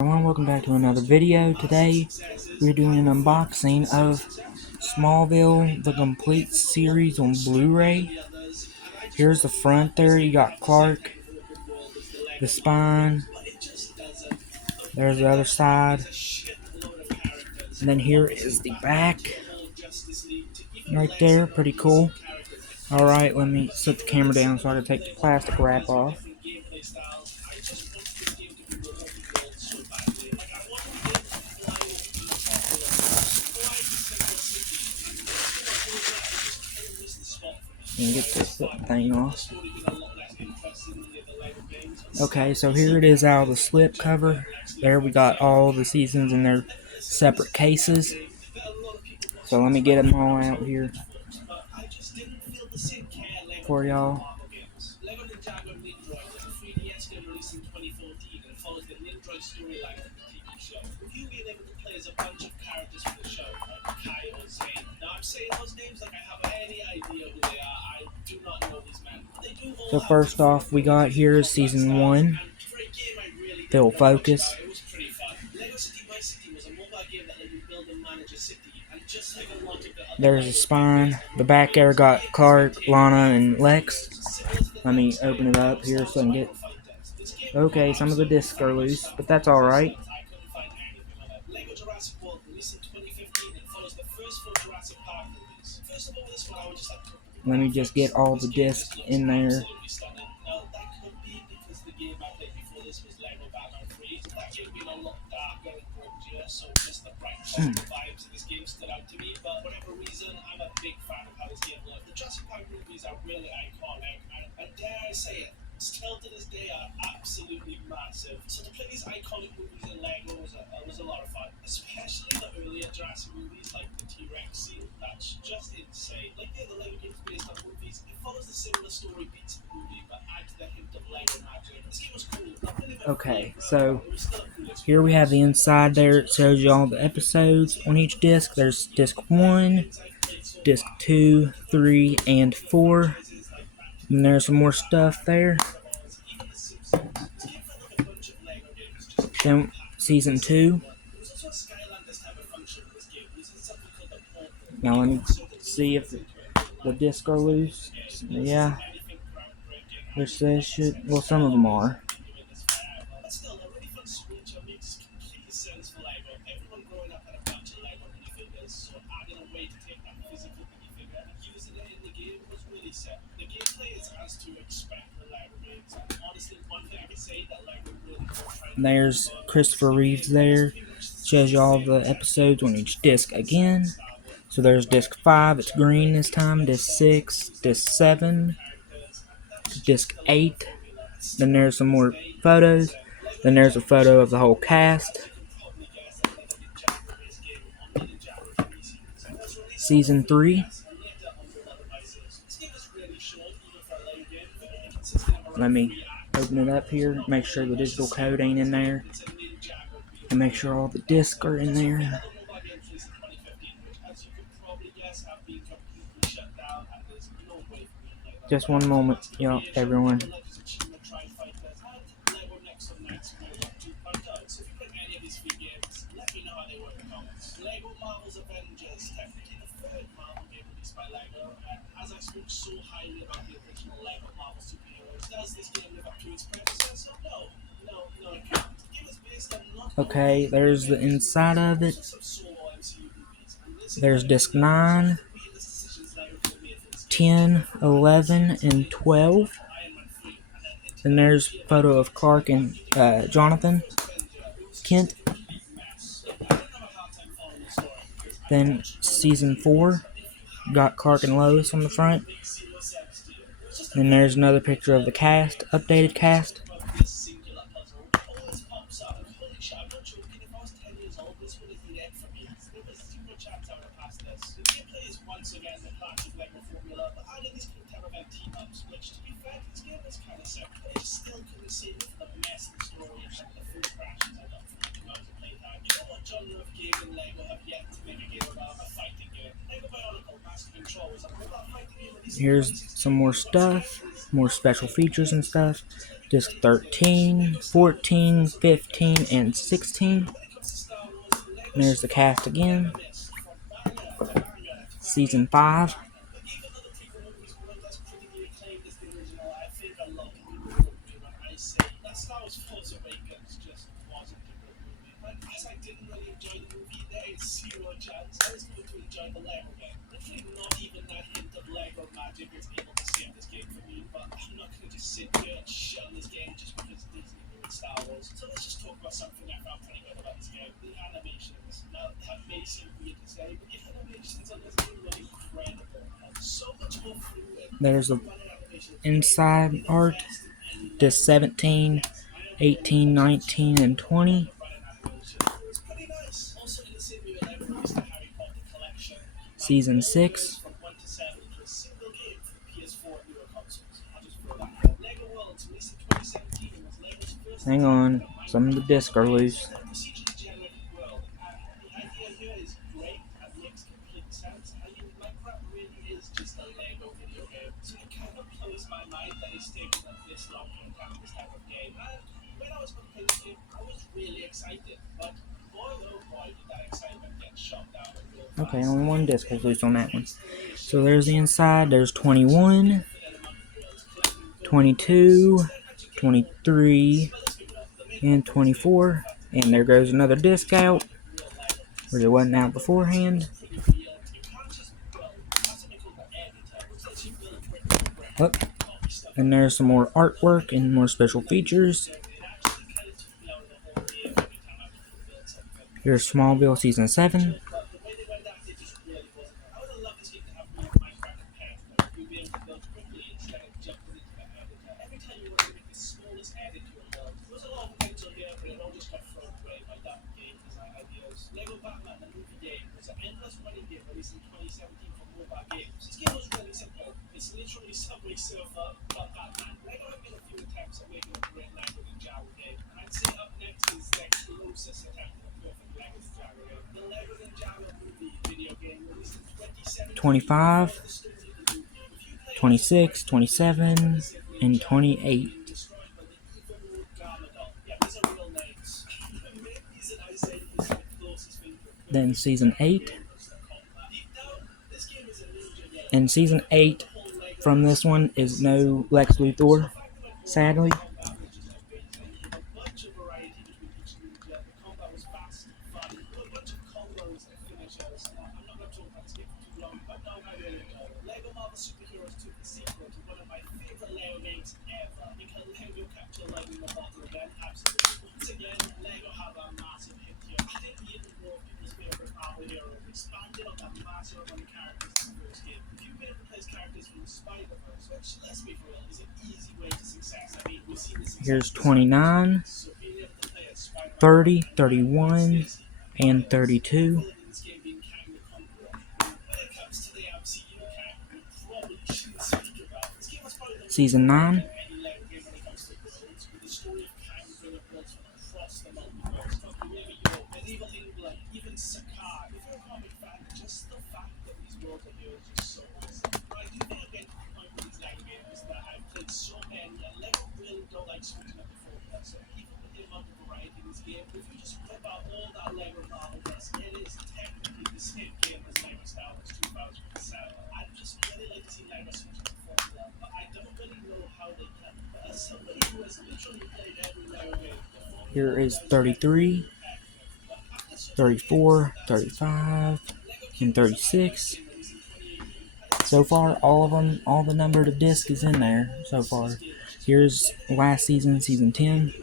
Everyone, welcome back to another video. Today we're doing an unboxing of Smallville, the complete series on Blu-ray. Here's the front there, you got Clark, the spine, there's the other side, and then here is the back, right there, pretty cool. Alright, let me set the camera down so I can take the plastic wrap off. And get this thing off. Okay, so here it is out of the slip cover. There we got all the seasons in their separate cases. So let me get them all out here for y'all. So first off, we got here is season 1. They'll focus. There's the spine. The back there got Clark, Lana, and Lex. Let me open it up here so I can get... Okay, some of the discs are loose, but that's alright. Let me just get all the discs in there. Still to this day are absolutely massive. So to play these iconic movies in Lego was a lot of fun, especially the earlier Jurassic movies like the T-Rex scene. That's just insane. Like the Lego games based on movies, it follows the similar story beats of the movie, but adds the hint of Lego magic. This game was cool. Okay, so here we have the inside there. It shows you all the episodes on each disc. There's disc 1, disc 2, 3, and 4. And there's some more stuff there. Then season 2. Now let me see if the discs are loose. Yeah. Which they should, well, some of them are. There's Christopher Reeves there. Shows you all the episodes on each disc again. So there's disc 5, it's green this time. Disc 6, disc 7, disc 8. Then there's some more photos. Then there's a photo of the whole cast. Season 3. Let me open it up here, make sure the digital code ain't in there, and make sure all the discs are in there. Just one moment, y'all, everyone. Okay, there's the inside of it. There's disc 9, 10, 11, and 12. Then there's a photo of Clark and Jonathan Kent. Then season 4, got Clark and Lois on the front. Then there's another picture of the cast, updated cast. Here's some more stuff, more special features and stuff. Disc 13, 14, 15, and 16. And there's the cast again. Season 5. As I didn't really enjoy the movie, there is zero chance I was going to enjoy the Lego game. Literally not even that hint of Lego magic is able to save this game for me, but I'm not going to just sit here and shun this game just because Disney ruined Star Wars. So let's just talk about something I found pretty good about this game, the animations. Now, that may seem weird to say, but the animations on this game were incredible. So much more fluid. There's the inside art. Disc 17, 18, 19, and 20. Season 6. Hang on, some of the discs are loose. Okay, only one disc is loose on that one. So there's the inside. There's 21, 22, 23, and 24. And there goes another disc out, where it wasn't out beforehand. Oh, and there's some more artwork and more special features. Here's Smallville Season 7. $25, 26, 27, and 28. Then Season 8. And Season 8 from this one is no Lex Luthor, sadly. Here's 29, 30, 31, and 32. Season 9. Here is 33, 34, 35, and 36. So far, all of them, all the number of discs is in there so far. Here's last season, Season 10.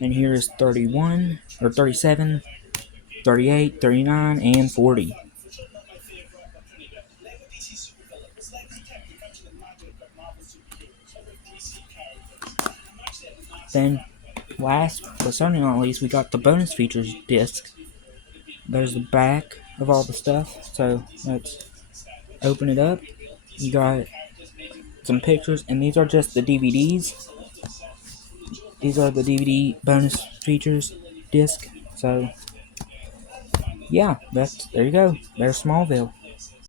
And here is 31, or 37, 38, 39, and 40. Then last but certainly not least, we got the bonus features disc. There's the back of all the stuff. So let's open it up. You got some pictures, and these are just the DVDs. These are the DVD bonus features disc. So yeah, there you go. There's Smallville.